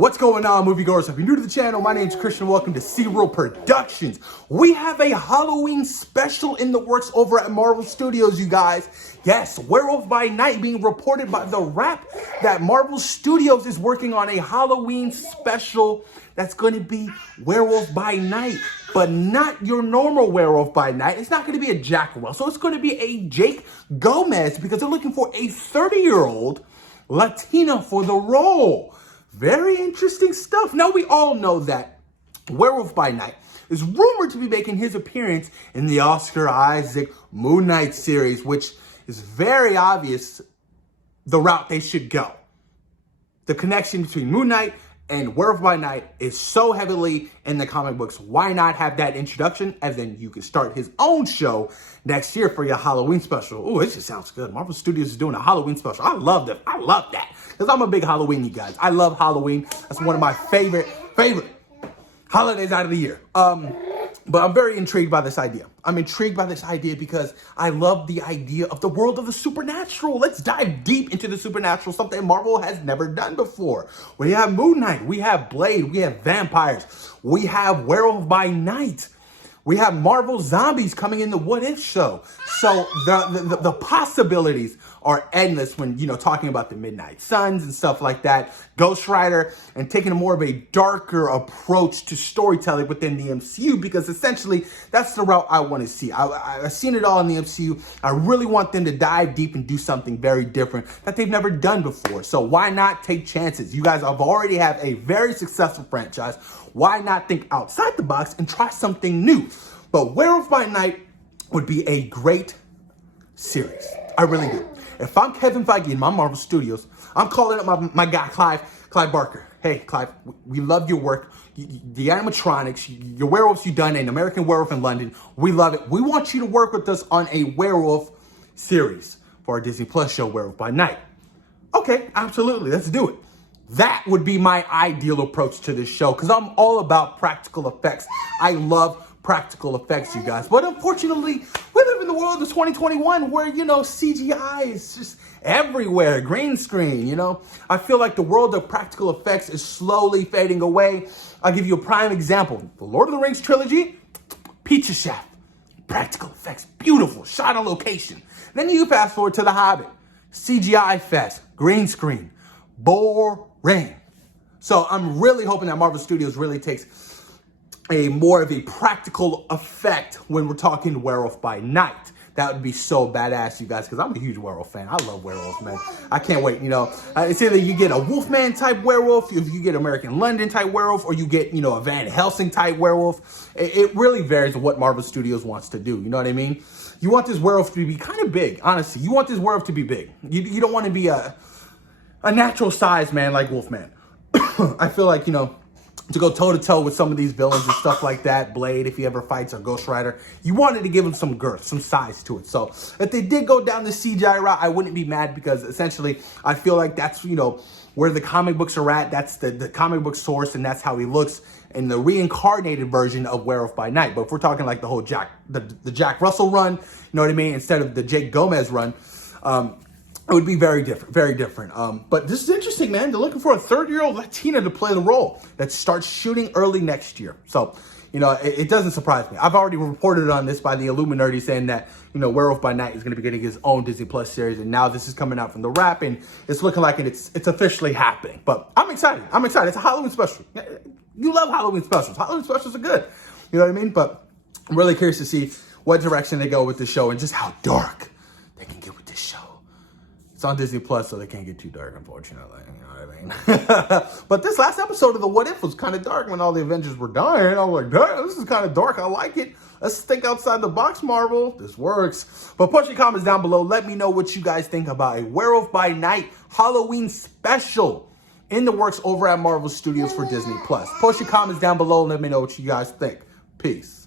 What's going on, moviegoers? If you're new to the channel, my name's Christian. Welcome to Serial Productions. We have a Halloween special in the works over at Marvel Studios, you guys. Yes, Werewolf by Night being reported by The Wrap that Marvel Studios is working on a Halloween special that's going to be Werewolf by Night, but not your normal Werewolf by Night. It's not going to be a Jack Russell. It's going to be a Jake Gomez because they're looking for a 30-year-old Latina for the role. Very interesting stuff. Now, we all know that Werewolf by Night is rumored to be making his appearance in the Oscar Isaac Moon Knight series, which is very obvious the route they should go. The connection between Moon Knight and Werewolf by Night is so heavily in the comic books. Why not have that introduction? And then you can start his own show next year for your Halloween special. Oh, it just sounds good. Marvel Studios is doing a Halloween special. I love that. I love that. Because I'm a big Halloween, you guys. I love Halloween. That's one of my favorite holidays out of the year. But I'm very intrigued by this idea. I'm intrigued by this idea because I love the idea of the world of the supernatural. Let's dive deep into the supernatural, something Marvel has never done before. We have Moon Knight, we have Blade, we have vampires, we have Werewolf by Night. We have Marvel Zombies coming in the What If show. So the possibilities are endless when, talking about the Midnight Suns and stuff like that. Ghost Rider, and taking a more of a darker approach to storytelling within the MCU, because essentially that's the route I want to see. I've seen it all in the MCU. I really want them to dive deep and do something very different that they've never done before. So why not take chances? You guys have already have a very successful franchise. Why not think outside the box and try something new? But Werewolf by Night would be a great series. I really do. If I'm Kevin Feige in my Marvel Studios, I'm calling up my guy, Clive Barker. Hey, Clive, we love your work. The animatronics, your werewolves you've done in American Werewolf in London, we love it. We want you to work with us on a werewolf series for our Disney Plus show, Werewolf by Night. Okay, absolutely. Let's do it. That would be my ideal approach to this show because I'm all about practical effects. I love practical effects, you guys. But unfortunately, we live in the world of 2021 where, CGI is just everywhere. Green screen, I feel like the world of practical effects is slowly fading away. I'll give you a prime example. The Lord of the Rings trilogy, Pizza Chef. Practical effects, beautiful, shot on location. Then you fast forward to The Hobbit. CGI fest, green screen, boring. So I'm really hoping that Marvel Studios really takes a more of a practical effect when we're talking Werewolf by Night. That would be so badass, you guys, because I'm a huge werewolf fan. I love werewolves, man. I can't wait, It's either you get a Wolfman type werewolf, if you get American London type werewolf, or you get, a Van Helsing type werewolf. It really varies on what Marvel Studios wants to do, you know what I mean? You want this werewolf to be kind of big, honestly. You want this werewolf to be big. You don't want to be a natural size man like Wolfman. I feel like, to go toe-to-toe with some of these villains and stuff like that, Blade, if he ever fights, or Ghost Rider, you wanted to give him some girth, some size to it. So if they did go down the CGI route, I wouldn't be mad because essentially I feel like that's, where the comic books are at. That's the comic book source, and that's how he looks in the reincarnated version of Werewolf by Night. But if we're talking like the whole the Jack Russell run, you know what I mean, instead of the Jake Gomez run, it would be very different, very different. But this is interesting, man. They're looking for a 30-year-old Latina to play the role that starts shooting early next year. So, it doesn't surprise me. I've already reported on this by the Illuminati saying that, Werewolf by Night is going to be getting his own Disney Plus series. And now this is coming out from The Wrap, and it's looking like it's officially happening. But I'm excited. I'm excited. It's a Halloween special. You love Halloween specials. Halloween specials are good. You know what I mean? But I'm really curious to see what direction they go with the show and just how dark they can get with this show. It's on Disney Plus, so they can't get too dark, unfortunately. You know what I mean? But this last episode of the What If was kind of dark when all the Avengers were dying. I was like, damn, this is kind of dark. I like it. Let's think outside the box, Marvel. This works. But post your comments down below. Let me know what you guys think about a Werewolf by Night Halloween special in the works over at Marvel Studios for Disney Plus. Post your comments down below and let me know what you guys think. Peace.